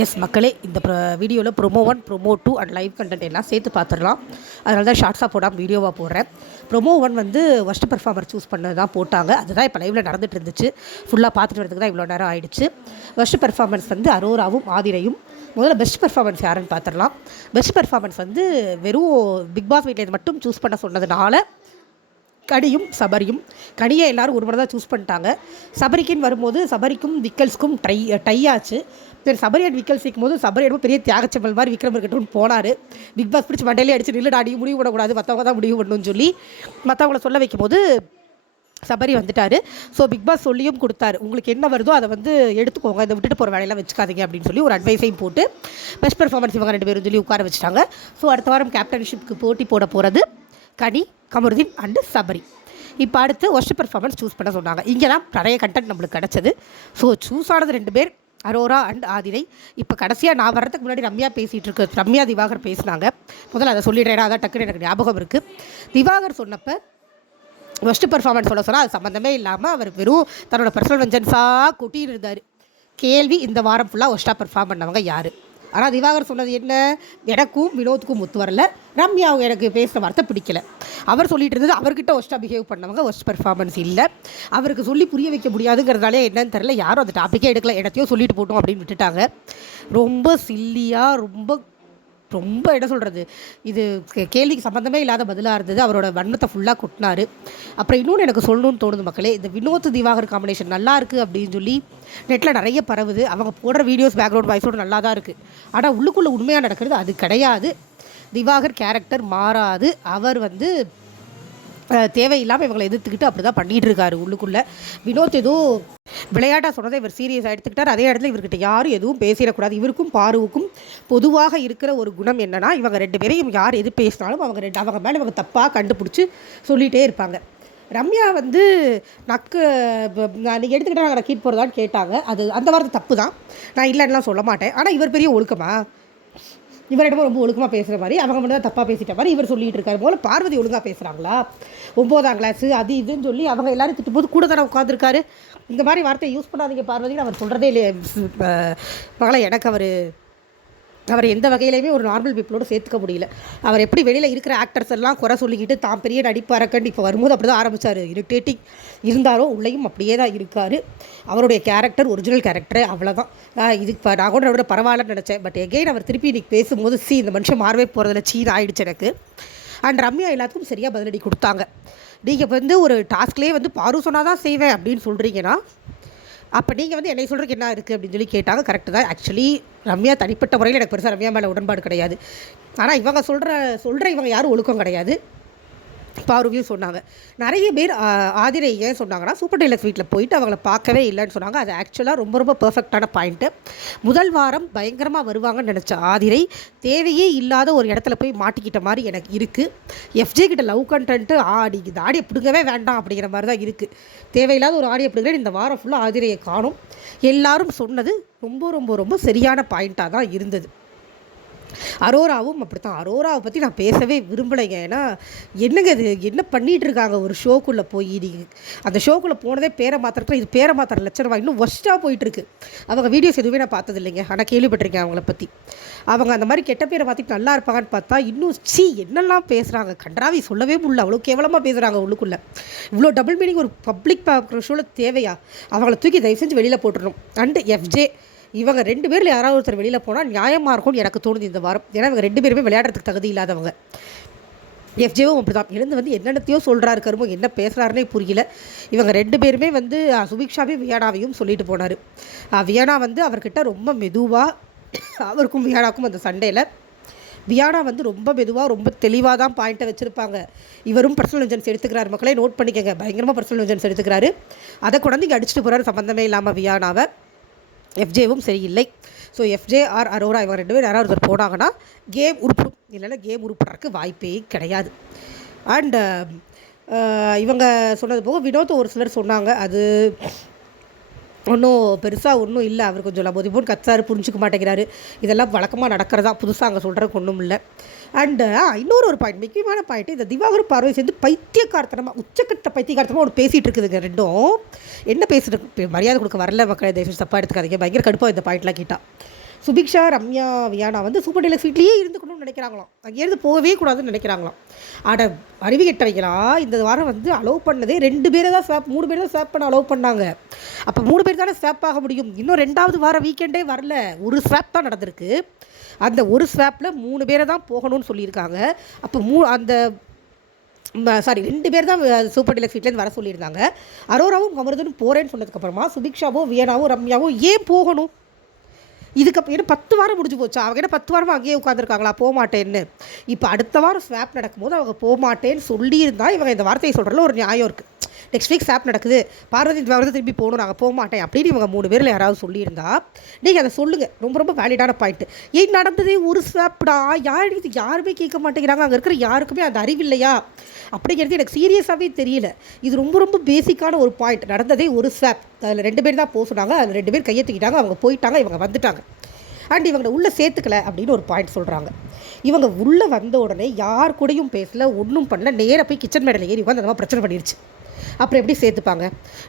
S மக்களே இந்த வீடியோவில் promo one promo two and live content எல்லாம் சேர்த்து பார்த்துடலாம் அதனால தான் ஷார்ட்ஸாக போடாமல் வீடியோவாக போடுறேன். ப்ரொமோ ஒன் வந்து ஒஸ்ட் பெர்ஃபார்மர் சூஸ் பண்ணது தான் போட்டாங்க. அதுதான் இப்போ லைவில் நடந்துட்டு இருந்துச்சு ஃபுல்லாக பார்த்துட்டு வரதுக்கு தான் இவ்வளோ நேரம் ஆயிடுச்சு. ஒஸ்ட் பெர்ஃபார்மன்ஸ் வந்து அரோராவும் ஆதிரையும். முதல்ல பெஸ்ட் பெர்ஃபார்மன்ஸ் யாருன்னு பார்த்துடலாம் பெஸ்ட் பெர்ஃபார்மன்ஸ் வந்து வெறும் பிக் பாஸ் வீட்டில் மட்டும் சூஸ் பண்ண சொன்னதுனால கனியும் சபரியும். கனியை எல்லாரும் ஒரு முறை தான் சூஸ் பண்ணிட்டாங்க. சபரிக்குன்னு வரும்போது சபரிக்கும் விக்கல்ஸ்க்கும் ட்ரை டை ஆச்சு. சரி சபரி அண்ட் விக்கல்ஸ் இருக்கும் போது சபரி என்னமோ பெரிய தியாகச்சம்பல் மாதிரி விக்ரம் இருக்கட்டும்னு போனார். பிக் பாஸ் பிடிச்சி மண்டையிலே அடிச்சு நில்லுடா டாடி முடிவு பண்ணக்கூடாது மற்றவங்க தான் முடிவு பண்ணணும்னு சொல்லி மற்றவங்கள சொல்ல வைக்கும்போது சபரி வந்துட்டார். ஸோ பிக் பாஸ் சொல்லியும் கொடுத்தாரு. உங்களுக்கு என்ன வருதோ அதை வந்து எடுத்துக்கோங்க. இதை விட்டுட்டு போகிற வேலையெல்லாம் வச்சுக்காதீங்க அப்படின்னு சொல்லி ஒரு அட்வைஸையும் போட்டு பெஸ்ட் பெர்ஃபார்மன்ஸ் இவங்க ரெண்டு பேரும் சொல்லி உட்கார வச்சுட்டாங்க. ஸோ அடுத்த வாரம் கேப்டன்ஷிப்க்கு போட்டி போட போகிறது கனி கமருதீன் அண்டு சபரி. இப்போ அடுத்து ஒஸ்ட் பெர்ஃபார்மன்ஸ் சூஸ் பண்ண சொன்னாங்க. இங்கே தான் நிறைய கண்டென்ட் நம்மளுக்கு கிடச்சது. ஸோ சூஸ் ஆனது ரெண்டு பேர் அரோரா அண்ட் ஆதிரை. இப்போ கடைசியாக நான் வர்றதுக்கு முன்னாடி ரம்யா பேசிகிட்டு இருக்கு. ரம்யா திவாகர் பேசினாங்க. முதல்ல அதை சொல்லிடுறேன். அதான் டக்குன்னு எனக்கு ஞாபகம் இருக்குது திவாகர் சொன்னப்போ ஃபஸ்ட்டு பர்ஃபார்மன்ஸ் சொல்ல சொன்னால் அது சம்மந்தமே இல்லாமல் அவர் வெறும் தன்னோட பர்சனல் வெஞ்சன்ஸாக கொட்டின்னு இருந்தார். கேள்வி இந்த வாரம் ஃபுல்லாக ஒஸ்ட்டாக பெர்ஃபார்ம் பண்ணவங்க யார்? ஆனால் திவாகர் சொன்னது என்ன? எனக்கும் வினோத்துக்கும் ஒத்து வரல. ரம்யா எனக்கு பேசுகிற வார்த்தை பிடிக்கல. அவர் சொல்லிட்டு இருந்தது அவர்கிட்ட ஒஸ்ட்டாக பிஹேவ் பண்ணவங்க ஒஸ்ட் பெர்ஃபார்மன்ஸ் இல்லை. அவருக்கு சொல்லி புரிய வைக்க முடியாதுங்கிறதாலே என்னன்னு தெரில யாரும் அந்த டாப்பிக்கே எடுக்கல. இடத்தையும் சொல்லிட்டு போட்டோம் அப்படின்னு விட்டுட்டாங்க. ரொம்ப சில்லியாக ரொம்ப ரொம்ப என்ன சொல்கிறது இது கேள்விக்கு சம்மந்தமே இல்லாத பதிலாக இருந்தது. அவரோட வன்மத்தை ஃபுல்லாக கொட்டினாரு. அப்புறம் இன்னொன்று எனக்கு சொல்லணும்னு தோணுது மக்களே இந்த வினோத் திவாகர் காம்பினேஷன் நல்லா இருக்குது அப்படின்னு சொல்லி நெட்டில் நிறைய பரவுது. அவங்க போடுற வீடியோஸ் பேக்ரவுண்ட் வாய்ஸோடு நல்லா தான் இருக்குது ஆனால் உள்ளுக்குள்ளே உண்மையாக நடக்கிறது அது கிடையாது. திவாகர் கேரக்டர் மாறாது. அவர் வந்து தேவையில்லாமல் இவங்களை எதிர்த்துக்கிட்டு அப்படி தான் பண்ணிகிட்டு இருக்காரு உள்ளுக்குள்ளே. வினோத் ஏதோ விளையாட்டாக சொன்னதை இவர் சீரியஸாக எடுத்துக்கிட்டார். அதே இடத்துல இவர்கிட்ட யாரும் எதுவும் பேசிடக்கூடாது. இவருக்கும் பாருவுக்கும் பொதுவாக இருக்கிற ஒரு குணம் என்னென்னா இவங்க ரெண்டு பேரையும் யார் எது பேசினாலும் அவங்க ரெண்டு அவங்க மேலே இவங்க தப்பாக கண்டுபிடிச்சி சொல்லிகிட்டே இருப்பாங்க. ரம்யா வந்து நக்கு நீங்கள் எடுத்துக்கிட்டா நாங்கள் கீட் போகிறதான்னு கேட்டாங்க. அது அந்த வார்த்தை தப்பு தான் நான் இல்லைன்னுலாம் சொல்ல மாட்டேன். ஆனால் இவர் பெரிய ஒழுக்கமா இவரிடமும் ரொம்ப ஒழுக்கமாக பேசுகிற மாதிரி அவங்க மட்டும் தான் தப்பாக பேசிட்ட மாதிரி இவர் சொல்லிட்டு இருக்காரு. போல பார்வதி ஒழுங்காக பேசுகிறாங்களா ஒம்போதாம் கிளாஸு அது இதுன்னு சொல்லி அவங்க எல்லாரும் திட்டும்போது கூட தானே உட்காந்துருக்காரு இந்த மாதிரி வார்த்தையை யூஸ் பண்ணாதீங்க பார்வதின்னு அவர் சொல்கிறதே இல்லையே. மகளை எனக்கு அவர் அவர் எந்த வகையிலையுமே ஒரு நார்மல் பீப்புளோட சேர்த்துக்க முடியல. அவர் எப்படி வெளியில் இருக்கிற ஆக்டர்ஸ் எல்லாம் குறை சொல்லிக்கிட்டு தான் பெரிய நடிப்பாரக்கண்டு இப்போ வரும்போது அப்படி தான் ஆரம்பித்தார் இரிட்டேட்டிங் இருந்தாலும் உள்ளேயும் அப்படியே தான் இருக்கார். அவருடைய கேரக்டர் ஒரிஜினல் கேரக்டர் அவ்வளோதான் இதுக்கு இப்போ நான் கூட விட பரவாயில்லன்னு நினச்சேன். பட் எகெயின் அவர் திருப்பி இன்றைக்கி பேசும்போது சி இந்த மனுஷன் மாறவே போகிறதுல சீன் ஆயிடுச்சு எனக்கு. அண்ட் ரம்யா எல்லாத்துக்கும் சரியாக பதிலடி கொடுத்தாங்க. நீங்கள் வந்து ஒரு டாஸ்க்லேயே வந்து பாரு சொன்னால் தான் செய்வேன் அப்படின்னு சொல்கிறீங்கன்னா அப்போ நீங்கள் வந்து என்னை சொல்கிறதுக்கு என்ன இருக்குது அப்படின்னு சொல்லி கேட்டாங்க. கரெக்டு தான். ஆக்சுவலி ரம்யா தனிப்பட்ட முறையில் எனக்கு பெருசாக ரம்யா மேலே உடன்பாடு கிடையாது. ஆனால் இவங்க சொல்கிற சொல்கிற இவங்க யாரும் ஒழுக்கம் கிடையாது. பார்வையும் சொன்னாங்க. நிறைய பேர் ஆதிரை ஏன் சொன்னாங்கன்னா சூப்பர் டெய்லர்ஸ் வீட்டில் போயிட்டு அவங்கள பார்க்கவே இல்லைன்னு சொன்னாங்க. அது ஆக்சுவலாக ரொம்ப ரொம்ப பர்ஃபெக்டான பாயிண்ட்டு முதல் வாரம் பயங்கரமாக வருவாங்கன்னு நினச்ச ஆதிரை தேவையே இல்லாத ஒரு இடத்துல போய் மாட்டிக்கிட்ட மாதிரி எனக்கு இருக்குது எஃப்ஜே கிட்ட லவ் கண்டென்ட்டு ஆடி இந்த ஆடியை பிடுங்கவே வேண்டாம் அப்படிங்கிற மாதிரி தான் இருக்குது தேவையில்லாத ஒரு ஆடியை பிடுங்க இந்த வாரம் ஃபுல்லாக ஆதிரையை காணும். எல்லாரும் சொன்னது ரொம்ப ரொம்ப ரொம்ப சரியான பாயிண்ட்டாக தான் இருந்தது. அரோராவும் அப்படித்தான். அரோராவை பற்றி நான் பேசவே விரும்பலைங்க. ஏன்னா என்னங்க இது? என்ன பண்ணிகிட்டு இருக்காங்க ஒரு ஷோக்குள்ளே போய் நீங்கள் அந்த ஷோக்குள்ளே போனதே பேரை மாத்திரத்தில் இது பேரை மாத்திர லட்சணமாக இன்னும் ஒஸ்ட்டாக போயிட்டுருக்கு. அவங்க வீடியோஸ் எதுவுமே நான் பார்த்தது இல்லைங்க ஆனால் கேள்விப்பட்டிருக்கேன் அவங்கள பற்றி அவங்க அந்த மாதிரி கெட்ட பேரை பார்த்துட்டு நல்லா இருப்பாங்கன்னு பார்த்தா இன்னும் சி என்னெல்லாம் பேசுகிறாங்க கன்றாவி சொல்லவே முடியல. அவ்வளோ கேவலமாக பேசுகிறாங்க உள்ளுக்குள்ளே. இவ்வளோ டபுள் மீனிங் ஒரு பப்ளிக் பார்க்குற ஷோவில் தேவையா? அவங்கள தூக்கி தயவு செஞ்சு வெளியில் போட்டுடணும் அண்டு எஃப்ஜே இவங்க ரெண்டு பேரில் யாராவது ஒருத்தர் வெளியில் போனால் நியாயமாக இருக்கும்னு எனக்கு தோணுது இந்த வாரம். ஏன்னா இவங்க ரெண்டு பேருமே விளையாடுறதுக்கு தகுதி இல்லாதவங்க. எஃப்ஜேவும் அப்படி தான் எழுந்து வந்து என்னென்னத்தையோ சொல்கிறாரு கருமோ என்ன பேசுகிறாருனே புரியல. இவங்க ரெண்டு பேருமே வந்து அஹ், சுபிக்ஷாவையும் வியானாவையும் சொல்லிட்டு போனார். வியானா வந்து அவர்கிட்ட ரொம்ப மெதுவாக அவருக்கும் வியானாக்கும் அந்த சண்டையில் வியானா வந்து ரொம்ப மெதுவாக ரொம்ப தெளிவாக தான் பாயிண்ட்டை வச்சுருப்பாங்க. இவரும் பர்சனல் இன்ஜென்ஸ் எடுத்துக்கிறாரு. மக்களே நோட் பண்ணிக்கங்க. பயங்கரமாக பர்சனல் இன்ஜென்ஸ் எடுத்துக்கிறாரு. அதை கொண்டாந்து இங்கே அடிச்சுட்டு போகிறாரு சம்மந்தமே இல்லாமல் வியானாவை. எஃப்ஜேவும் சரியில்லை. ஸோ எஃப்ஜே ஆர் அரோரா இவங்க ரெண்டு பேர் யாராவது ஒருத்தர் போனாங்கன்னா கேம் உருப்பிடும் இல்லைன்னா கேம் உருப்படுறதுக்கு வாய்ப்பே கிடையாது. அண்டு uh, இவங்க சொன்னது போக வினோத் ஒரு சிலர் சொன்னாங்க அது ஒன்றும் பெருசாக ஒன்றும் இல்லை. அவர் கொஞ்சம் லபோதி போன் கத்தாரு புரிஞ்சுக்க மாட்டேங்கிறாரு. இதெல்லாம் வழக்கமாக நடக்கிறதா புதுசாக அங்கே சொல்கிறதுக்கு ஒன்றும் இல்லை. அண்டு இன்னொரு ஒரு பாயிண்ட் முக்கியமான பாயிண்ட் இந்த திவாகர் பார்வை சேர்ந்து பைத்தியக்காரத்தனமாக உச்சக்கட்ட பைத்தியக்காரத்தனமாக ஒன்று பேசிகிட்டு இருக்குதுங்க ரெண்டும். என்ன பேசுறது? மரியாதை கொடுக்க வரல மக்களை தயவு தப்பாக எடுத்துக்காதீங்க. பயங்கர கடுப்பாக இந்த பாயிண்ட்லாம் கேட்டால் சுபிக்ஷா ரம்யா வியானா வந்து சூப்பர் டீலக்ஸ் வீட்லேயே இருந்துக்கணும்னு நினைக்கிறாங்களாம். அங்கேருந்து போகவே கூடாதுன்னு நினைக்கிறாங்களாம். ஆட அறிவு கெட்டவைங்களா இந்த வாரம் வந்து அலோவ் பண்ணதே ரெண்டு பேரை தான் ஸ்வாப் மூணு பேர் தான் ஸ்வாப் பண்ண அலோவ் பண்ணாங்க. அப்போ மூணு பேர் தானே ஸ்வாப் ஆக முடியும்? இன்னும் ரெண்டாவது வாரம் வீக்கெண்டே வரல. ஒரு ஸ்வாப் தான் நடந்திருக்கு. அந்த ஒரு ஸ்வாப்பில் மூணு பேரை தான் போகணும்னு சொல்லியிருக்காங்க. அப்போ மூ அந்த சாரி ரெண்டு பேர் தான் சூப்பர் டீலக்ஸ் வீட்லேருந்து வர சொல்லியிருந்தாங்க. அரோராவும் அமர்தனும் போகிறேன்னு சொன்னதுக்கப்புறமா சுபிக்ஷாவோ வியனாவோ ரம்யாவோ ஏன் போகணும்? இதுக்கப்புறம் ஏன்னா பத்து வாரம் முடிஞ்சு போச்சு. அவங்க என்ன பத்து வாரமாக அங்கேயே உட்காந்துருக்காங்களா போக மாட்டேன்னு. இப்போ அடுத்த வாரம் ஸ்வாப் நடக்கும்போது அவங்க போக மாட்டேன்னு சொல்லியிருந்தா இவங்க இந்த வார்த்தையை சொல்கிறதுல ஒரு நியாயம் இருக்குது நெக்ஸ்ட் வீக் ஸ்வாப் நடக்குது. பார்வதி இந்த வாரம் திரும்பி போகணும். நாங்கள் போக மாட்டேன் அப்படின்னு இவங்க மூணு பேரில் யாராவது சொல்லியிருந்தா நீங்கள் அதை சொல்லுங்கள் ரொம்ப ரொம்ப வேலிடான பாயிண்ட் ஏன் நடந்ததே ஒரு ஸ்வாப்டா யார் இது? யாருமே கேட்க மாட்டேங்கிறாங்க. அங்கே இருக்கிற யாருக்குமே அந்த அறிவில்லையா அப்படிங்கிறது எனக்கு சீரியஸாகவே தெரியல. இது ரொம்ப ரொம்ப பேசிக்கான ஒரு பாயிண்ட் நடந்ததே ஒரு ஸ்வாப் அதில் ரெண்டு பேர் தான் போக சொன்னாங்க. அதில் ரெண்டு பேர் கையெழுத்திக்கிட்டாங்க அவங்க போயிட்டாங்க. இவங்க வந்துட்டாங்க. அண்ட் இவங்களை உள்ளே சேர்த்துக்கல அப்படின்னு ஒரு பாயிண்ட் சொல்கிறாங்க இவங்க உள்ளே வந்த உடனே யார் கூடயும் பேசல ஒன்றும் பண்ணல. நேராக போய் கிச்சன் மேடையில் ஏறி உட்காந்து அந்த மாதிரி பிரச்சனை பண்ணிடுச்சு அப்புறம் எப்படி சேர்த்துப்பாங்க?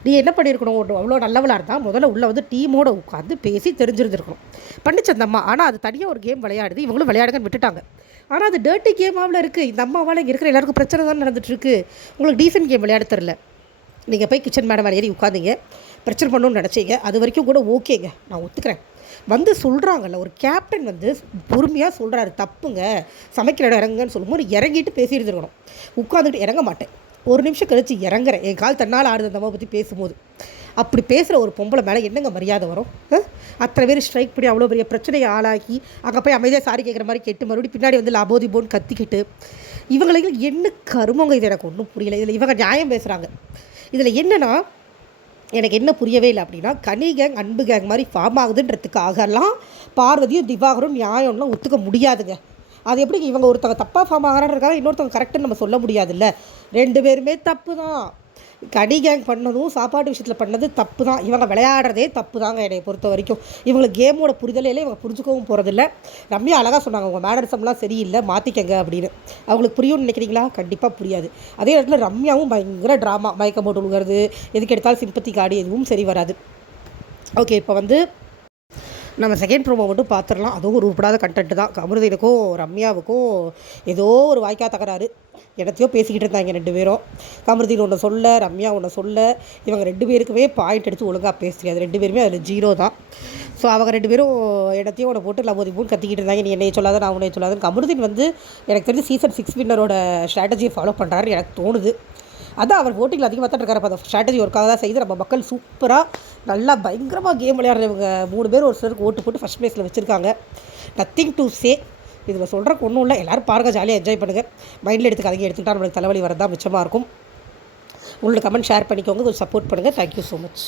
நீ என்ன பண்ணியிருக்கணும்? ஒரு அவ்வளோ நல்லவளாக இருந்தால் முதல்ல உள்ளே வந்து டீமோட உட்காந்து பேசி தெரிஞ்சிருந்துருக்கணும். பண்ணிச்சு அந்த அம்மா. ஆனால் அது தனியாக ஒரு கேம் விளையாடுது. இவங்களும் விளையாடுங்கன்னு விட்டுட்டாங்க. ஆனால் அது டேர்ட்டி கேமாவில் இருக்குது இந்த அம்மாவால் இங்கே இருக்கிற எல்லாருக்கும் பிரச்சனை தான் நடந்துட்டுருக்கு. உங்களுக்கு டீசென்ட் கேம் விளையாட தெரில நீங்கள் போய் கிச்சன் மேடம் மேலே ஏறி உட்காந்தீங்க. பிரச்சனை பண்ணணும்னு நினச்சிங்க. அது வரைக்கும் கூட ஓகேங்க நான் ஒத்துக்கிறேன். வந்து சொல்கிறாங்கல்ல ஒரு கேப்டன் வந்து பொறுமையாக சொல்கிறாரு தப்புங்க. சமைக்கிற இடம் இறங்குங்கன்னு சொல்லும்போது இறங்கிட்டு பேசியிருந்துருக்கணும். உட்காந்துக்கிட்டு இறங்க மாட்டேன். ஒரு நிமிஷம் கழித்து இறங்குறேன். என் கால் தன்னால் ஆடுது அந்த அம்மா பற்றி பேசும்போது. அப்படி பேசுகிற ஒரு பொம்பளை மேலே என்னங்க மரியாதை வரும்? அத்தனை பேர் ஸ்ட்ரைக் பண்ணி அவ்வளோ பெரிய பிரச்சனையை ஆளாக்கி அங்கே போய் அமைதியாக சாரி கேட்குற மாதிரி கேட்டு மறுபடியும் பின்னாடி வந்து லபோதிபோன்னு கத்திக்கிட்டு இவங்களுக்கு என்ன கருமங்க இது? எனக்கு ஒன்றும் புரியல. இதில் இவங்க நியாயம் பேசுகிறாங்க இதில் என்னன்னா எனக்கு என்ன புரியவே இல்லை அப்படின்னா கனி கேங் அன்பு கேங் மாதிரி ஃபார்ம் ஆகுதுன்றதுக்காகலாம் பார்வதியும் திவாகரும் நியாயம்லாம் ஒத்துக்க முடியாதுங்க. அது எப்படி இவங்க ஒருத்தவங்க தப்பாக ஃபார்ம் ஆகிறான்றதுக்காக இன்னொருத்தவங்க கரெக்டுன்னு நம்ம சொல்ல முடியாதுல்ல. ரெண்டு பேருமே தப்பு தான் கனி கேங் பண்ணதும் சாப்பாட்டு விஷயத்தில் பண்ணது தப்பு தான் இவங்க விளையாடுறதே தப்பு தாங்க என்னை பொறுத்த வரைக்கும். இவங்களுக்கு கேமோட புரிதலையில இவங்க புரிஞ்சுக்கவும் போகிறதில்ல ரம்யா அழகாக சொன்னாங்க உங்கள் மேனரிசம்லாம் சரியில்லை மாற்றிக்கங்க அப்படின்னு. அவங்களுக்கு புரியும்னு நினைக்கிறீங்களா? கண்டிப்பாக புரியாது. அதே இடத்துல ரம்யாவும் பயங்கர ட்ராமா மயக்கம் போட்டு விழுகிறது எதுக்கு எடுத்தாலும் சிம்பத்தி காடி எதுவும் சரி வராது. ஓகே இப்போ வந்து நம்ம செகண்ட் ப்ரோமோ மட்டும் பார்த்துடலாம் அதுவும் ஒரு உருப்படாத கண்டென்ட் தான். அமிர்தனுக்கும் ரம்யாவுக்கும் ஏதோ ஒரு வாய்க்கா தகராறு. எடத்தையோ பேசிக்கிட்டு இருந்தாங்க ரெண்டு பேரும். கமருதீன் ஒன்று சொல்ல ரம்யா ஒன்று சொல்ல இவங்க ரெண்டு பேருக்குமே பாயிண்ட் எடுத்து ஒழுங்காக பேச ரெண்டு பேருமே அதில் ஜீரோ தான். ஸோ அவங்க ரெண்டு பேரும் இடத்தையும் ஒன்று போட்டு லம்போதி மூணு கத்திக்கிட்டு இருந்தாங்க. நீ என்னைய சொல்லாத நான் உன்னை சொல்லாத கமருதீன் வந்து எனக்கு தெரிஞ்சு சீசன் சிக்ஸ் வின்னரோட ஸ்ட்ராட்டஜியை ஃபாலோ பண்ணுறாருன்னு எனக்கு தோணுது. அதான் அவர் ஓட்டிங்கில் அதிகமாக தான் இருக்காரு. அப்போ அந்த ஸ்ட்ராட்டஜி ஒர்க்காக தான் செய்து நம்ம மக்கள் சூப்பராக நல்லா பயங்கரமாக கேம் விளையாடுறவங்க மூணு பேர் ஒரு சிலருக்கு ஓட்டு போட்டு ஃபஸ்ட் ப்ளேஸில் வச்சுருக்காங்க. நத்திங் டு சே இதில் சொல்கிறக்கு ஒன்றும் இல்லை. எல்லோரும் பாருங்கள் ஜாலியாக என்ஜாய் பண்ணுங்கள் மைண்டில் எடுத்துக்காதீங்க எடுத்துக்கிட்டா நம்மளுக்கு தலைவலி வரதான் மிச்சமாக இருக்கும். உங்களுக்கு கமெண்ட் ஷேர் பண்ணிக்கோங்க. கொஞ்சம் சப்போர்ட் பண்ணுங்கள் தேங்க்யூ ஸோ மச்